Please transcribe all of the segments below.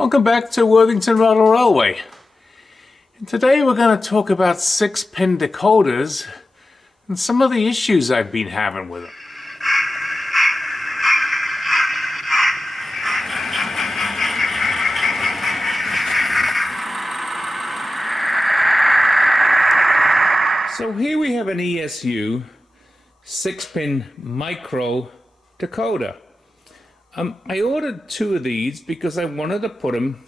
Welcome back to Worthington Model Railway. And today we're going to talk about 6-pin decoders and some of the issues I've been having with them. So here we have an ESU 6-pin micro decoder. I ordered 2 of these because I wanted to put them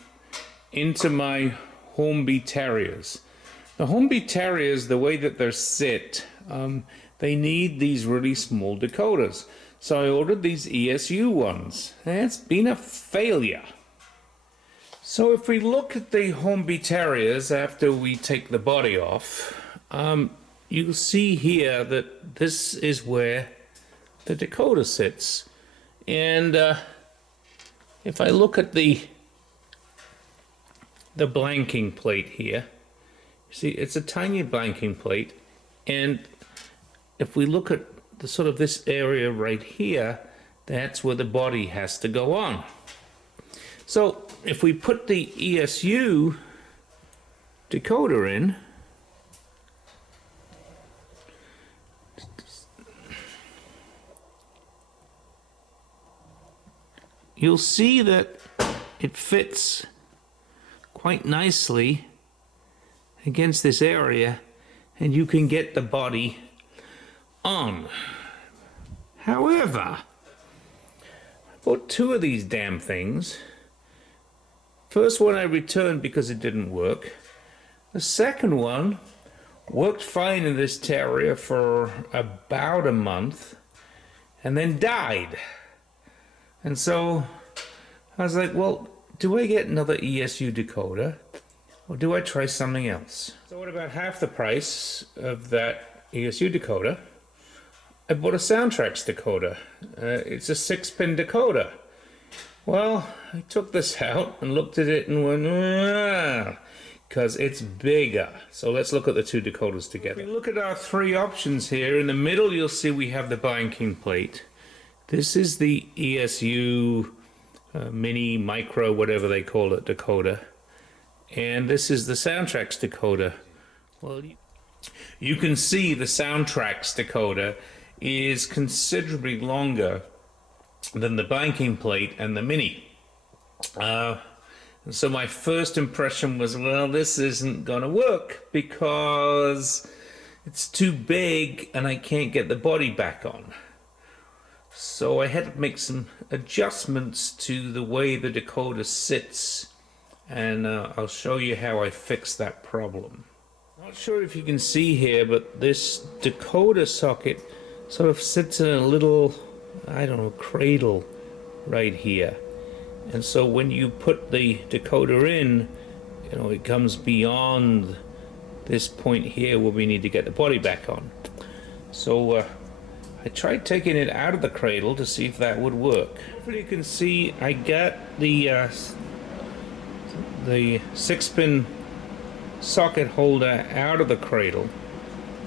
into my Hornby Terriers. The Hornby Terriers, the way that they're sit, they need these really small decoders. So I ordered these ESU ones, and it's been a failure. So if we look at the Hornby Terriers after we take the body off, you'll see here that this is where the decoder sits. And if I look at the blanking plate here, see it's a tiny blanking plate, and if we look at the sort of this area right here, that's where the body has to go on. So if we put the ESU decoder in, you'll see that it fits quite nicely against this area, and you can get the body on. However, I bought 2 of these damn things. First one I returned because it didn't work. The second one worked fine in this terrier for about a month and then died. And so I was like, well, do I get another ESU decoder or do I try something else? So at about half the price of that ESU decoder, I bought a Soundtrax decoder. It's a 6-pin decoder. Well, I took this out and looked at it and went, because it's bigger. So let's look at the 2 decoders together. If we look at our 3 options here, in the middle you'll see we have the blanking plate. This is the ESU mini, micro, whatever they call it, decoder. And this is the Soundtrax decoder. Well, you can see the Soundtrax decoder is considerably longer than the blanking plate and the mini. So my first impression was, well, this isn't going to work because it's too big and I can't get the body back on. So I had to make some adjustments to the way the decoder sits, and I'll show you how I fixed that problem. Not sure if you can see here, but this decoder socket sort of sits in a little, I don't know, cradle right here. And so when you put the decoder in, you know, it comes beyond this point here where we need to get the body back on. So I tried taking it out of the cradle to see if that would work. Hopefully you can see I got the 6-pin socket holder out of the cradle.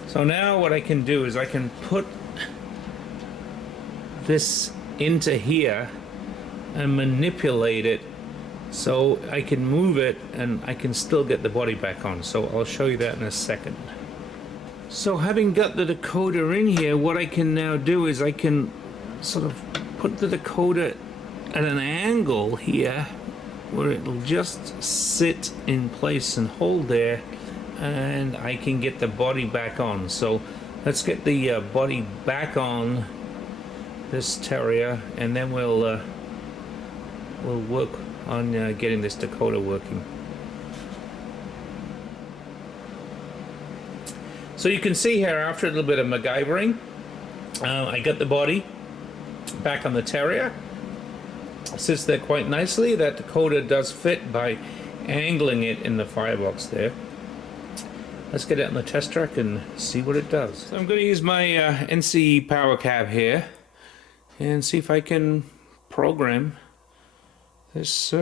So now what I can do is I can put this into here and manipulate it so I can move it and I can still get the body back on. So I'll show you that in a second. So having got the decoder in here, what I can now do is I can sort of put the decoder at an angle here where it'll just sit in place and hold there, and I can get the body back on. So let's get the body back on this terrier, and then we'll work on getting this decoder working. So you can see here, after a little bit of MacGyvering, I got the body back on the terrier. It sits there quite nicely. That decoder does fit by angling it in the firebox there. Let's get it on the test track and see what it does. So I'm going to use my NCE power cab here and see if I can program this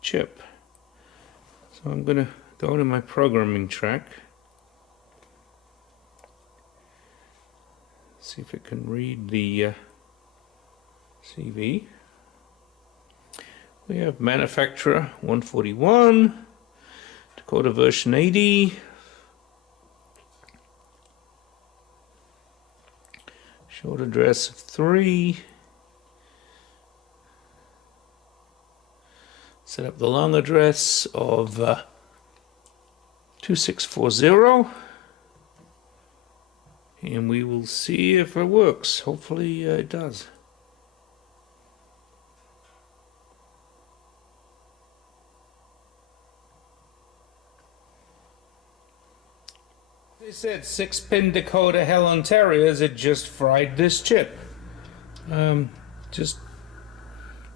chip. So I'm going to go to my programming track. See if it can read the CV. We have manufacturer 141, decoder version 80, short address of 3, set up the long address of 2640, and we will see if it works. Hopefully it does. They said 6-pin decoder hell on Terriers, it just fried this chip. Just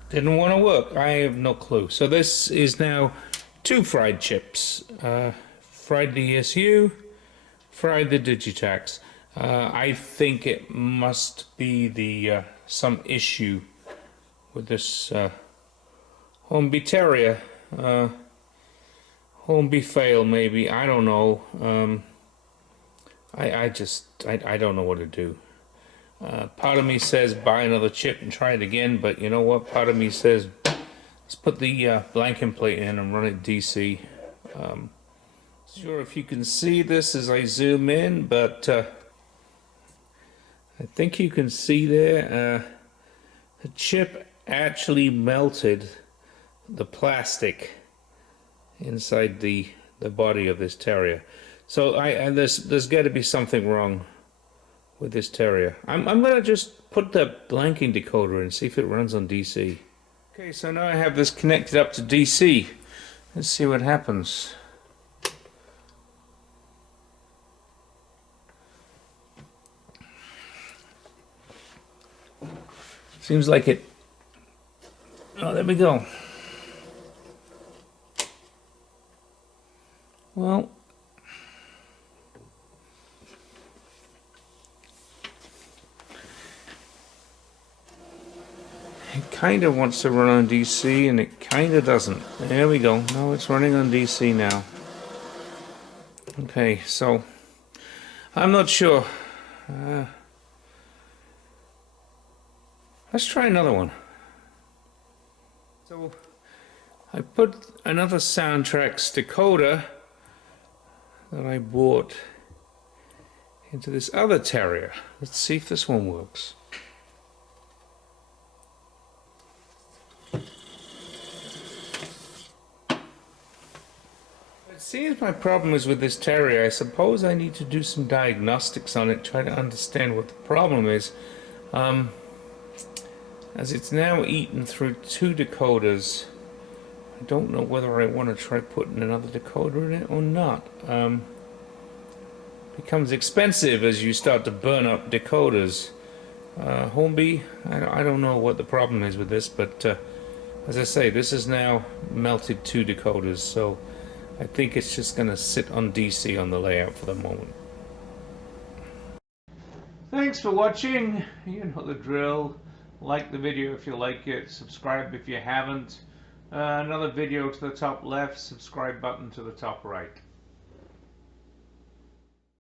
didn't want to work. I have no clue. So this is now 2 fried chips. Fried the ESU, fried the Digitax. I think it must be the some issue with this Hornby Terrier. Hornby fail maybe, I don't know. I don't know what to do. Part of me says buy another chip and try it again, but you know what? Part of me says let's put the blanking plate in and run it DC. Sure if you can see this as I zoom in, but I think you can see there the chip actually melted the plastic inside the body of this Terrier. So there's got to be something wrong with this Terrier. I'm going to just put the blanking decoder in and see if it runs on DC. Okay, so now I have this connected up to DC. Let's see what happens. Seems like it... Oh, there we go. Well... It kind of wants to run on DC and it kind of doesn't. There we go. No, it's running on DC now. Okay, so I'm not sure. Let's try another one. So I put another Soundtrax decoder that I bought into this other Terrier. Let's see if this one works. It seems my problem is with this Terrier. I suppose I need to do some diagnostics on it, try to understand what the problem is. As it's now eaten through 2 decoders, I don't know whether I want to try putting another decoder in it or not. Becomes expensive as you start to burn up decoders. Hornby, I don't know what the problem is with this, but as I say, this is now melted 2 decoders, so I think it's just going to sit on DC on the layout for the moment. Thanks for watching. You know the drill. Like the video if you like it, subscribe if you haven't. Another video to the top left, subscribe button to the top right.